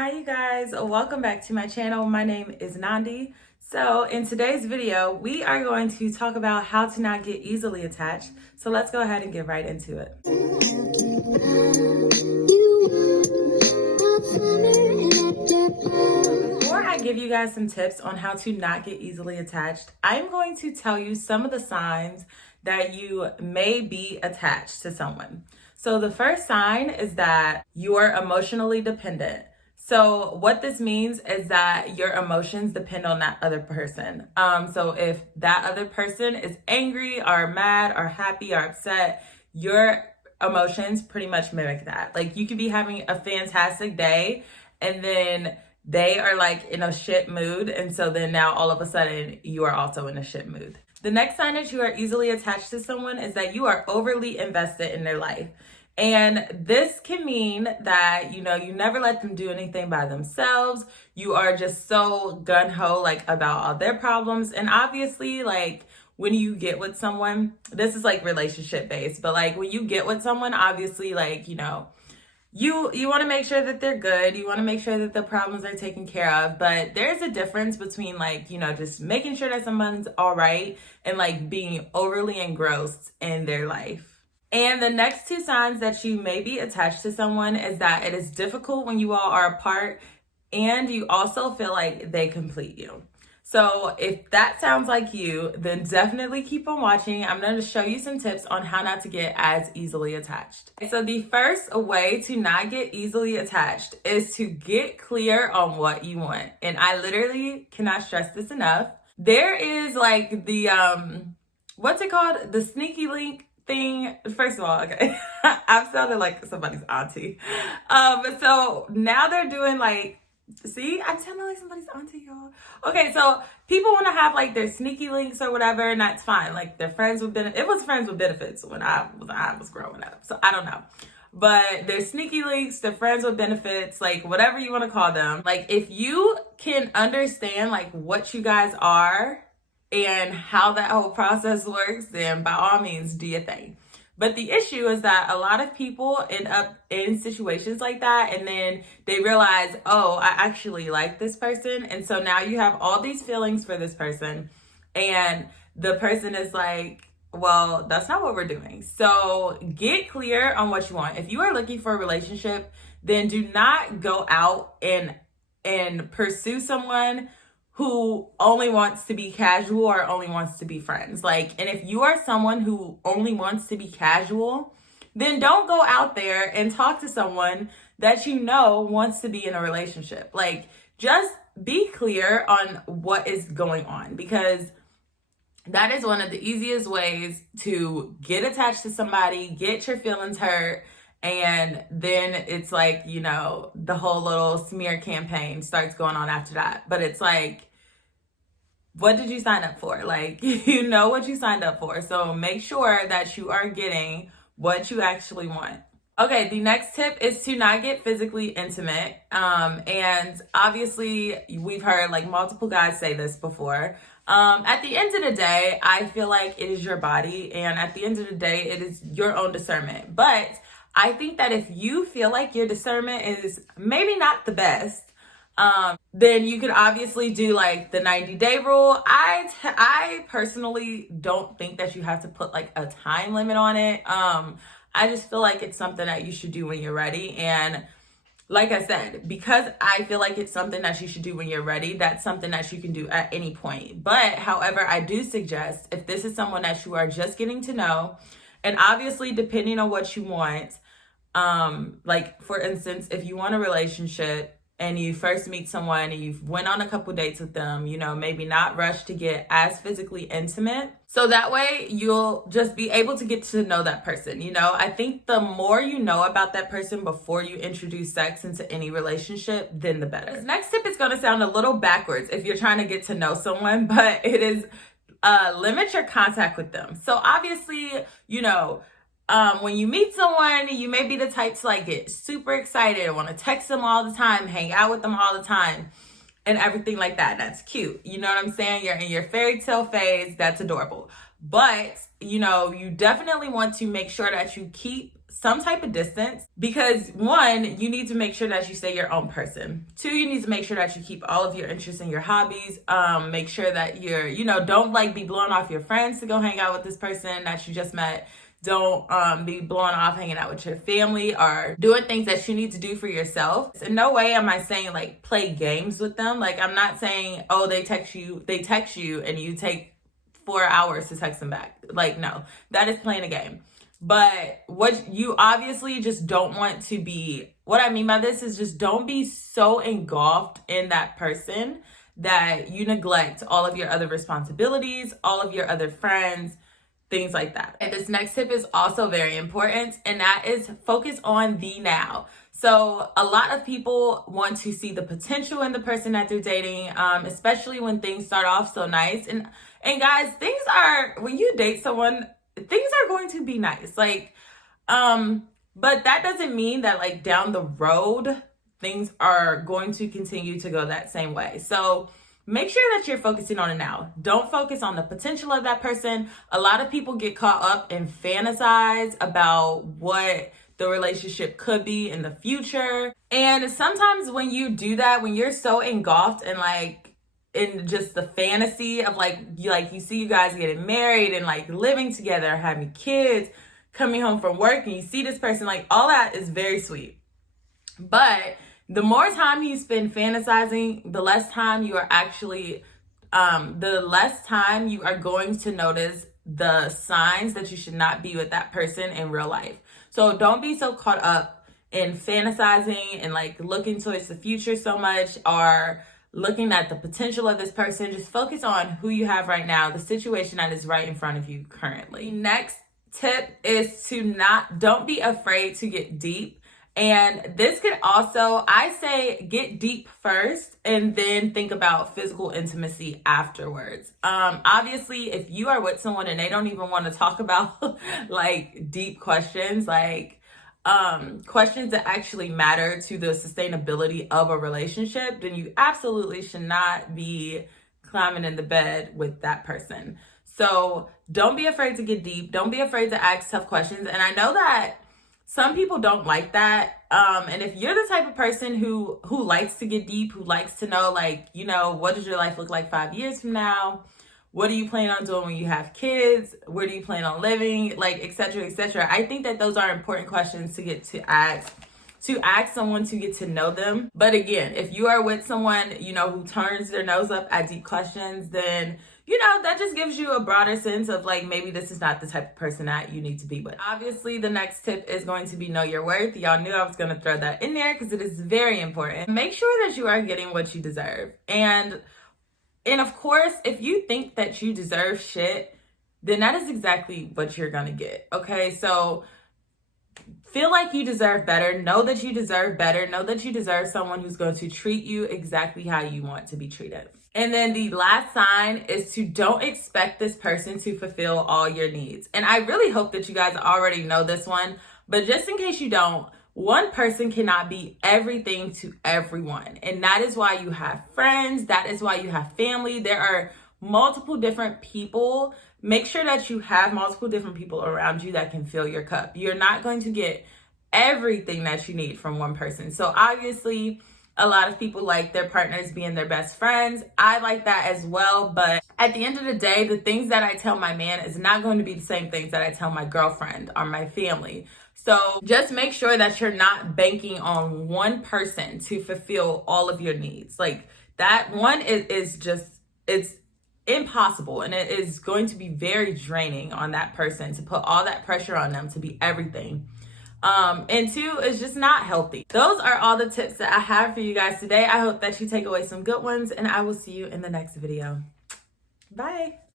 Hi you guys, welcome back to my channel. My name is Nandi. So in today's video, we are going to talk about how to not get easily attached. So let's go ahead and get right into it. Before I give you guys some tips on how to not get easily attached, I'm going to tell you some of the signs that you may be attached to someone. So the first sign is that you're emotionally dependent. So what this means is that your emotions depend on that other person. So if that other person is angry or mad or happy or upset, your emotions pretty much mimic that. Like you could be having a fantastic day and then they are like in a shit mood. And so then now all of a sudden you are also in a shit mood. The next sign that you are easily attached to someone is that you are overly invested in their life. And this can mean that, you never let them do anything by themselves. You are just so gung-ho, like, about all their problems. And obviously, like, when you get with someone, this is like relationship based, but like when you get with someone, obviously, like, you want to make sure that they're good. You want to make sure that the problems are taken care of. But there's a difference between like, just making sure that someone's all right and like being overly engrossed in their life. And the next two signs that you may be attached to someone is that it is difficult when you all are apart and you also feel like they complete you. So if that sounds like you, then definitely keep on watching. I'm going to show you some tips on how not to get as easily attached. So the first way to not get easily attached is to get clear on what you want. And I literally cannot stress this enough. There is like the, what's it called? The sneaky link thing. First of all, okay, I've sounded like somebody's auntie. So now they're doing like, see, I'm sounding like somebody's auntie, y'all. Okay, so people want to have like their sneaky links or whatever, and that's fine. Like their friends with benefits. It was friends with benefits when I was growing up, so I don't know. But their sneaky links, their friends with benefits, like whatever you want to call them. Like if you can understand like what you guys are and how that whole process works, then by all means do your thing. But the issue is that a lot of people end up in situations like that and then they realize, oh, I actually like this person. And so now you have all these feelings for this person and the person is like, well, that's not what we're doing. So get clear on what you want. If you are looking for a relationship, then do not go out and pursue someone who only wants to be casual or only wants to be friends. And if you are someone who only wants to be casual, then don't go out there and talk to someone that wants to be in a relationship. Just be clear on what is going on, because that is one of the easiest ways to get attached to somebody, get your feelings hurt, and then it's like, the whole little smear campaign starts going on after that. But it's like, what did you sign up for? You know what you signed up for. So make sure that you are getting what you actually want. Okay, the next tip is to not get physically intimate. And obviously we've heard like multiple guys say this before. At the end of the day, I feel like it is your body. And at the end of the day, it is your own discernment. But I think that if you feel like your discernment is maybe not the best, then you could obviously do like the 90-day rule. I personally don't think that you have to put like a time limit on it. I just feel like it's something that you should do when you're ready. And like I said, because I feel like it's something that you should do when you're ready, that's something that you can do at any point. But however, I do suggest if this is someone that you are just getting to know, and obviously depending on what you want, like for instance, if you want a relationship, and you first meet someone and you've went on a couple dates with them, maybe not rush to get as physically intimate. So that way you'll just be able to get to know that person. I think the more you know about that person before you introduce sex into any relationship, then the better. This next tip is going to sound a little backwards if you're trying to get to know someone, but it is limit your contact with them. So obviously, when you meet someone, you may be the type to like get super excited, want to text them all the time, hang out with them all the time, and everything like that. That's cute. You know what I'm saying? You're in your fairy tale phase. That's adorable. But, you definitely want to make sure that you keep some type of distance, because one, you need to make sure that you stay your own person. Two, you need to make sure that you keep all of your interests and your hobbies. Make sure that you're, don't like be blowing off your friends to go hang out with this person that you just met. Don't be blowing off hanging out with your family or doing things that you need to do for yourself. In no way am I saying like play games with them. Like, I'm not saying, oh, they text you and you take 4 hours to text them back. Like, no, that is playing a game. But what you obviously just don't want to be, what I mean by this is just don't be so engulfed in that person that you neglect all of your other responsibilities, all of your other friends, things like that. And this next tip is also very important, and that is focus on the now. So a lot of people want to see the potential in the person that they're dating, especially when things start off so nice. And guys, when you date someone, things are going to be nice. Like, but that doesn't mean that like down the road, things are going to continue to go that same way. So make sure that you're focusing on it now. Don't focus on the potential of that person. A lot of people get caught up and fantasize about what the relationship could be in the future. And sometimes when you do that, when you're so engulfed in like in just the fantasy of like you see you guys getting married and like living together, having kids, coming home from work, and you see this person, like all that is very sweet. But the more time you spend fantasizing, the less time you are actually, the less time you are going to notice the signs that you should not be with that person in real life. So don't be so caught up in fantasizing and like looking towards the future so much, or looking at the potential of this person. Just focus on who you have right now, the situation that is right in front of you currently. Next tip is don't be afraid to get deep. And this could also, I say, get deep first and then think about physical intimacy afterwards. Obviously, if you are with someone and they don't even want to talk about like deep questions, like questions that actually matter to the sustainability of a relationship, then you absolutely should not be climbing in the bed with that person. So don't be afraid to get deep. Don't be afraid to ask tough questions. And I know that some people don't like that. And if you're the type of person who likes to get deep, who likes to know, like, what does your life look like 5 years from now? What do you plan on doing when you have kids? Where do you plan on living? Like, et cetera, et cetera. I think that those are important questions to ask someone to get to know them. But again, if you are with someone, who turns their nose up at deep questions, then that just gives you a broader sense of like, maybe this is not the type of person that you need to be with. Obviously, the next tip is going to be know your worth. Y'all knew I was going to throw that in there because it is very important. Make sure that you are getting what you deserve. And of course, if you think that you deserve shit, then that is exactly what you're going to get. Okay, so feel like you deserve better. Know that you deserve better. Know that you deserve someone who's going to treat you exactly how you want to be treated. And then the last sign is to don't expect this person to fulfill all your needs. And I really hope that you guys already know this one, but just in case you don't, one person cannot be everything to everyone. And that is why you have friends. That is why you have family. There are multiple different people. Make sure that you have multiple different people around you that can fill your cup. You're not going to get everything that you need from one person. So obviously, a lot of people like their partners being their best friends. I like that as well. But at the end of the day, the things that I tell my man is not going to be the same things that I tell my girlfriend or my family. So just make sure that you're not banking on one person to fulfill all of your needs. Like that one is just, it's impossible. And it is going to be very draining on that person to put all that pressure on them to be everything. And two, it's just not healthy. Those are all the tips that I have for you guys today. I hope that you take away some good ones, and I will see you in the next video. Bye.